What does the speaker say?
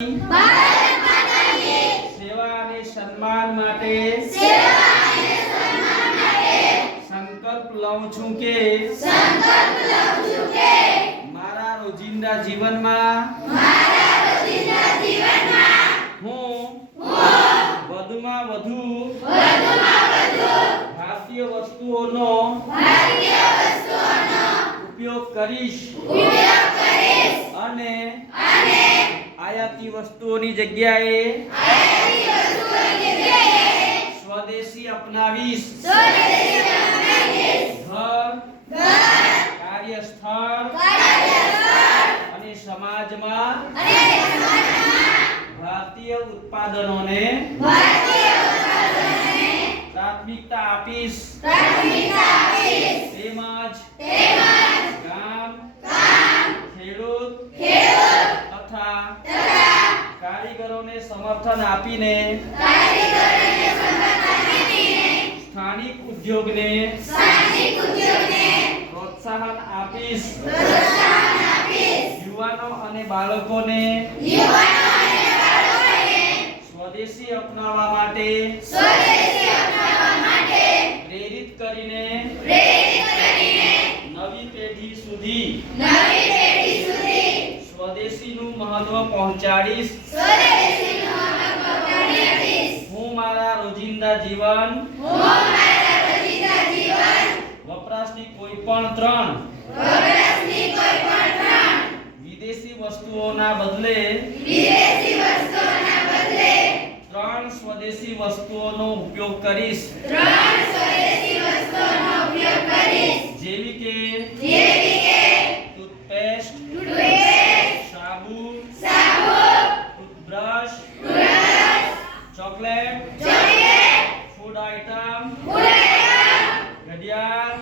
ભારત માતાની સેવા અને સન્માન માટે સંકલ્પ લઉં છું કે મારા રોજિંદા જીવનમાં હું વધુમાં વધુ ભારતીય વસ્તુઓનો ઉપયોગ કરીશ અને આયાતી વસ્તુઓની જગ્યાએ સ્વદેશી અપનાવીશ. ઘર, કાર્યસ્થળ અને સમાજમાં ભારતીય ઉત્પાદનોને પ્રાથમિકતા આપીશ. તેમજ ગામ, ખેડૂત તથા કારીગરોને સમર્થન આપીને સ્થાનિક ઉદ્યોગને પ્રોત્સાહન આપીશ. યુવાનો અને બાળકોને સ્વદેશી અપનાવવા માટે પ્રેરિત કરીને નવી પેઢી સુધી સ્વદેશીનું મહત્વ પહોંચાડીશ. હું મારા રોજિંદા જીવન વપરાશની કોઈ પણ ત્રણ વિદેશી વસ્તુઓના બદલે ત્રણ સ્વદેશી વસ્તુઓનો ઉપયોગ કરીશ. જેવી કે ટૂથપેસ્ટ, સાબુ, ટૂથબ્રશ, ચોકલેટ, ફૂડ આઇટમ, ઘડિયાળ